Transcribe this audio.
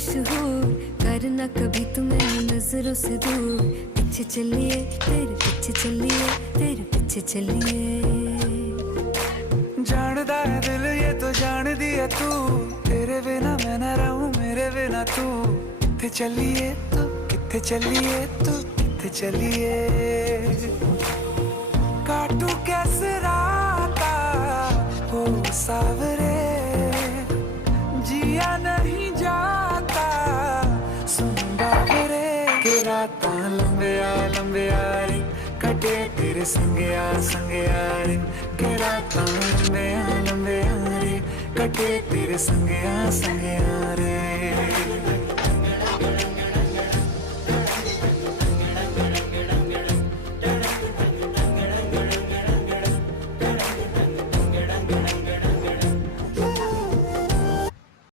मशहूर, करना कभी तुम्हें नजरों से दूर। पीछे चलिए तेरे पीछे चलिए, तेरे पीछे चलिए। जानदा है दिल ये तो जान दिया तू, तेरे बिना मैं ना रहूं मेरे बिना तू। किथे चलिए तू, किथे चलिए तू, किथे चलिए। काटू कैसे राता हो सावरे, जिया नहीं जाता सुन बाबरे। के राता लंबे रे, कटे तेरे संगया रे। के राता लंबे रे, कटे तेरे संगया रे।